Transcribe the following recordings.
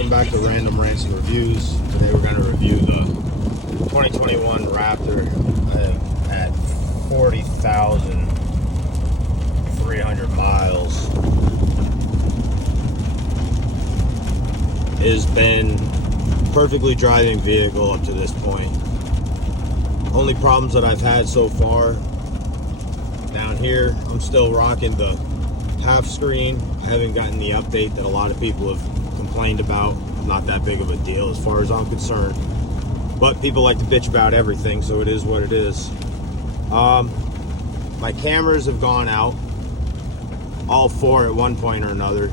welcome back to Random Rants and Reviews. Today we're going to review the 2021 Raptor. I have had 40,300 miles. It has been a perfectly driving vehicle up to this point. Only problems that I've had so far, down here, I'm still rocking the half screen. I haven't gotten the update that a lot of people have complained about. Not that big of a deal as far as I'm concerned, but people like to bitch about everything, so it is what it is. My cameras have gone out, all four at one point or another.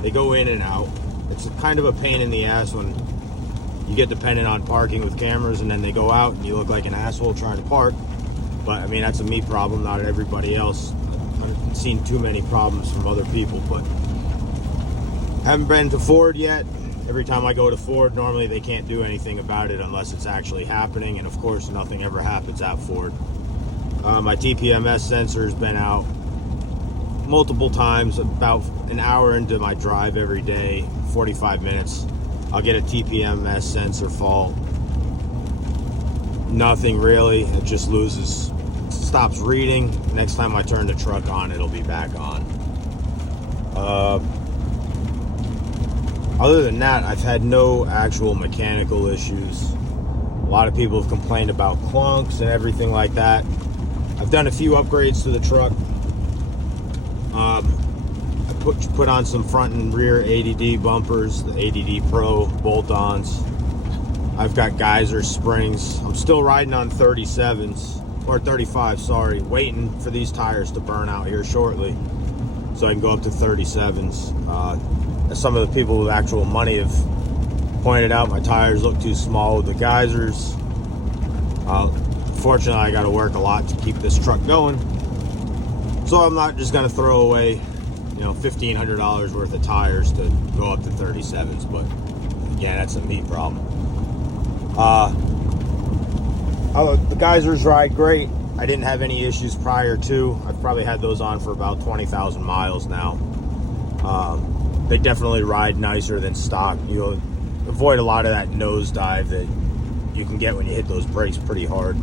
They go in and out. It's kind of a pain in the ass when you get dependent on parking with cameras and then they go out and you look like an asshole trying to park. But I mean, that's a me problem, not everybody else. I haven't seen too many problems from other people, but haven't been to Ford yet. Every time I go to Ford, normally they can't do anything about it unless it's actually happening, and of course nothing ever happens at Ford. My TPMS sensor has been out multiple times. About an hour into my drive every day, 45 minutes, I'll get a TPMS sensor fault. Nothing really, it just loses, stops reading. Next time I turn the truck on, it'll be back on. Other than that, I've had no actual mechanical issues. A lot of people have complained about clunks and everything like that. I've done a few upgrades to the truck. I put on some front and rear ADD bumpers, the ADD Pro bolt-ons. I've got geyser springs. I'm still riding on 37s, or 35, sorry, waiting for these tires to burn out here shortly so I can go up to 37s. Some of the people with actual money have pointed out my tires look too small with the geysers. Fortunately, I got to work a lot to keep this truck going, so I'm not just going to throw away, $1,500 worth of tires to go up to 37s. But again, that's a me problem. The geysers ride great. I didn't have any issues prior to. I've probably had those on for about 20,000 miles now. They definitely ride nicer than stock. You'll avoid a lot of that nosedive that you can get when you hit those brakes pretty hard.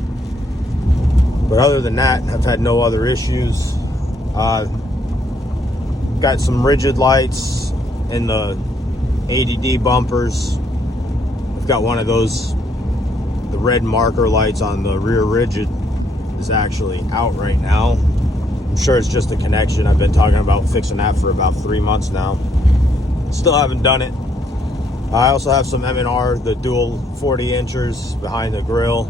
But other than that, I've had no other issues. Got some rigid lights in the ADD bumpers. I've got one of those, the red marker lights on the rear rigid is actually out right now. I'm sure it's just a connection. I've been talking about fixing that for about 3 months now. Still haven't done it. I also have some M&R, the dual 40 inchers behind the grill.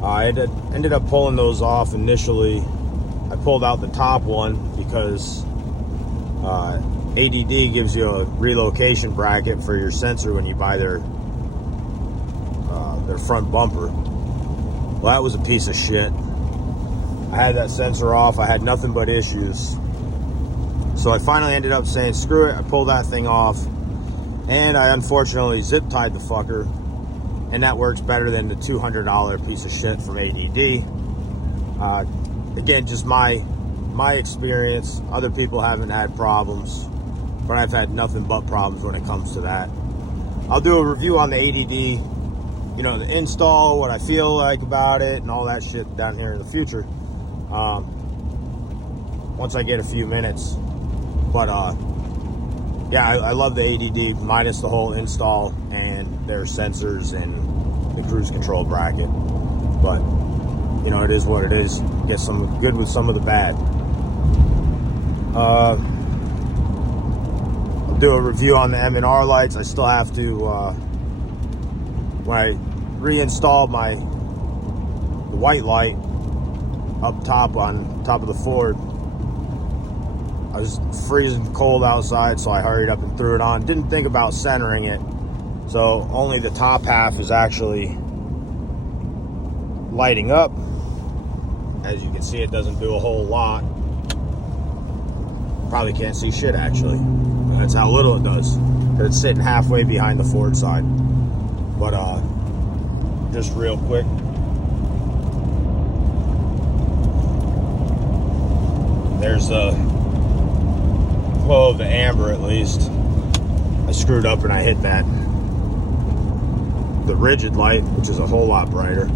I ended up pulling those off initially. I pulled out the top one because ADD gives you a relocation bracket for your sensor when you buy their front bumper. Well, that was a piece of shit. I had that sensor off. I had nothing but issues. So I finally ended up saying, screw it. I pulled that thing off. And I unfortunately zip tied the fucker. And that works better than the $200 piece of shit from ADD. Again, just my experience. Other people haven't had problems. But I've had nothing but problems when it comes to that. I'll do a review on the ADD. The install, what I feel like about it, and all that shit down here in the future. Once I get a few minutes. But yeah, I love the ADD minus the whole install and their sensors and the cruise control bracket. But it is what it is. Get some good with some of the bad. I'll do a review on the M&R lights. I still have to when I reinstalled the white light up top on top of the Ford, I was freezing cold outside, so I hurried up and threw it on. Didn't think about centering it, so only the top half is actually lighting up. As you can see, it doesn't do a whole lot. Probably can't see shit, actually. That's how little it does. It's sitting halfway behind the Ford side. But just real quick, there's a flow of the amber at least. I screwed up and I hit the rigid light, which is a whole lot brighter.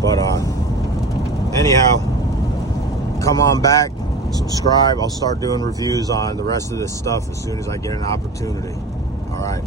But anyhow, come on back, subscribe. I'll start doing reviews on the rest of this stuff as soon as I get an opportunity. All right.